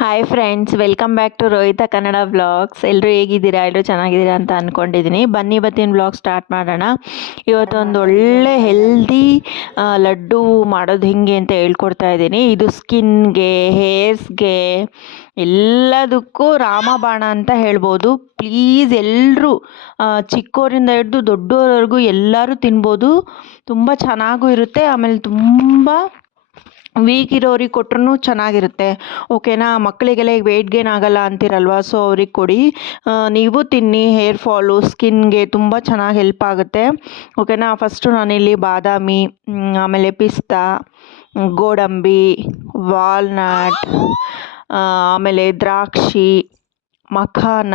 Hi friends welcome back to Rohitha Kannada vlogs ಎಲ್ಲರೂ ಹೇಗಿದ್ದೀರಾ? ಎಲ್ಲರೂ ಚೆನ್ನಾಗಿದ್ದೀರಾ ಅಂತ ಅಂದ್ಕೊಂಡಿದ್ದೀನಿ ಬನ್ನಿ ಬತ್ತಿನ ವ್ಲಾಗ್ ಸ್ಟಾರ್ಟ್ ಮಾಡೋಣ. ಇವತ್ತೊಂದು ಒಳ್ಳೆ ಹೆಲ್ದಿ ಲಡ್ಡು ಮಾಡೋದು ಹೇಗೆ ಅಂತ ಹೇಳ್ಕೊಡ್ತಾ ಇದ್ದೀನಿ. ಇದು ಸ್ಕಿನ್ಗೆ ಹೇರ್ಸ್ಗೆ ಎಲ್ಲದಕ್ಕೂ ರಾಮಬಾಣ ಅಂತ ಹೇಳ್ಬೋದು. ಪ್ಲೀಸ್ ಎಲ್ಲರೂ ಚಿಕ್ಕವರಿಂದ ಹಿಡಿದು ದೊಡ್ಡವರವರೆಗೂ ಎಲ್ಲರೂ ತಿನ್ಬೋದು. ತುಂಬ ಚೆನ್ನಾಗೂ ಇರುತ್ತೆ. ಆಮೇಲೆ ತುಂಬ ವೀಕ್ ಇರೋರಿಗೆ ಕೊಟ್ರೂ ಚೆನ್ನಾಗಿರುತ್ತೆ ಓಕೆನಾ ಮಕ್ಕಳಿಗೆಲ್ಲ ಈಗ ವೆಯ್ಟ್ ಗೇನ್ ಆಗಲ್ಲ ಅಂತೀರಲ್ವ? ಸೊ ಅವ್ರಿಗೆ ಕೊಡಿ. ನೀವು ತಿನ್ನಿ ಹೇರ್ ಫಾಲು ಸ್ಕಿನ್ಗೆ ತುಂಬ ಚೆನ್ನಾಗಿ ಹೆಲ್ಪ್ ಆಗುತ್ತೆ. ಓಕೆನಾ ಫಸ್ಟು ನಾನಿಲ್ಲಿ ಬಾದಾಮಿ ಆಮೇಲೆ ಪಿಸ್ತಾ, ಗೋಡಂಬಿ, ವಾಲ್ನಟ್ ಆಮೇಲೆ ದ್ರಾಕ್ಷಿ, makhana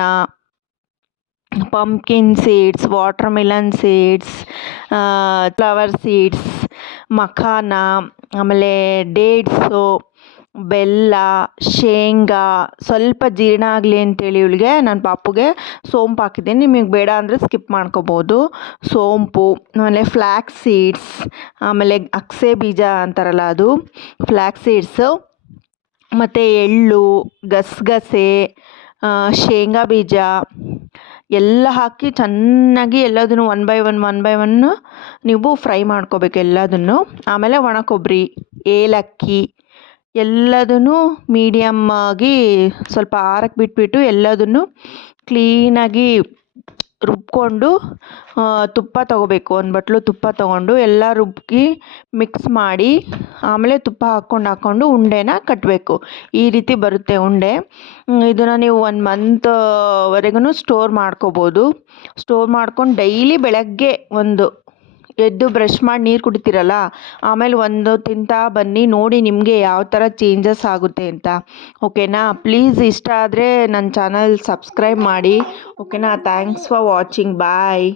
pumpkin seeds watermelon seeds flower seeds makhana, ಆಮೇಲೆ ಡೇಟ್ಸು, ಬೆಲ್ಲ, ಶೇಂಗಾ, ಸ್ವಲ್ಪ ಜೀರ್ಣ ಆಗಲಿ ಅಂತೇಳಿ ಇವಳಿಗೆ ನನ್ನ ಪಾಪುಗೆ ಸೋಂಪು ಹಾಕಿದ್ದೀನಿ. ನಿಮಗೆ ಬೇಡ ಅಂದರೆ ಸ್ಕಿಪ್ ಮಾಡ್ಕೋಬೋದು. ಸೋಂಪು, ಆಮೇಲೆ ಫ್ಲ್ಯಾಕ್ಸ್ ಸೀಡ್ಸ್, ಆಮೇಲೆ ಅಕ್ಸೆ ಬೀಜ ಅಂತಾರಲ್ಲ ಅದು ಫ್ಲ್ಯಾಕ್ಸ್ ಸೀಡ್ಸು, ಮತ್ತು ಎಳ್ಳು, ಗಸಗಸೆ ಶೇಂಗಾ ಬೀಜ ಎಲ್ಲ ಹಾಕಿ ಚೆನ್ನಾಗಿ ಎಲ್ಲದನ್ನು one by one one by one ನೀವು ಫ್ರೈ ಮಾಡ್ಕೋಬೇಕು ಎಲ್ಲದನ್ನು. ಆಮೇಲೆ ಒಣ ಕೊಬ್ಬರಿ, ಏಲಕ್ಕಿ ಎಲ್ಲದನ್ನು ಮೀಡಿಯಮ್ಮಾಗಿ ಸ್ವಲ್ಪ ಆರಕ್ಕೆ ಬಿಟ್ಬಿಟ್ಟು ಎಲ್ಲದನ್ನು ಕ್ಲೀನಾಗಿ ರುಬ್ಕೊಂಡು ಆ, ತುಪ್ಪ ತಗೋಬೇಕು. ಒಂದು ಬಟ್ಲು ತುಪ್ಪ ತಗೊಂಡು ಎಲ್ಲ ರುಬ್ಬಿ ಮಿಕ್ಸ್ ಮಾಡಿ ಆಮೇಲೆ ತುಪ್ಪ ಹಾಕ್ಕೊಂಡು ಹಾಕ್ಕೊಂಡು ಉಂಡೆನ ಕಟ್ಟಬೇಕು ಈ ರೀತಿ ಬರುತ್ತೆ ಉಂಡೆ. ಇದನ್ನು ನೀವು ಒಂದು ಮಂತ್ವರೆಗೂ ಸ್ಟೋರ್ ಮಾಡ್ಕೋಬೋದು. ಸ್ಟೋರ್ ಮಾಡ್ಕೊಂಡು ಡೈಲಿ ಬೆಳಗ್ಗೆ ಒಂದು ಎದ್ದು ಬ್ರಷ್ ಮಾಡಿ ನೀರು ಕುಡಿತೀರಲ್ಲ, ಆಮೇಲೆ ಒಂದು ತಿಂತಾ ಬನ್ನಿ, ನೋಡಿ ನಿಮಗೆ ಯಾವ ಥರ ಚೇಂಜಸ್ ಆಗುತ್ತೆ ಅಂತ. ಓಕೆನಾ ಪ್ಲೀಸ್ ಇಷ್ಟ ಆದರೆ ನನ್ನ ಚಾನಲ್ ಸಬ್ಸ್ಕ್ರೈಬ್ ಮಾಡಿ. ಓಕೆನಾ ಥ್ಯಾಂಕ್ಸ್ ಫಾರ್ ವಾಚಿಂಗ್ ಬಾಯ್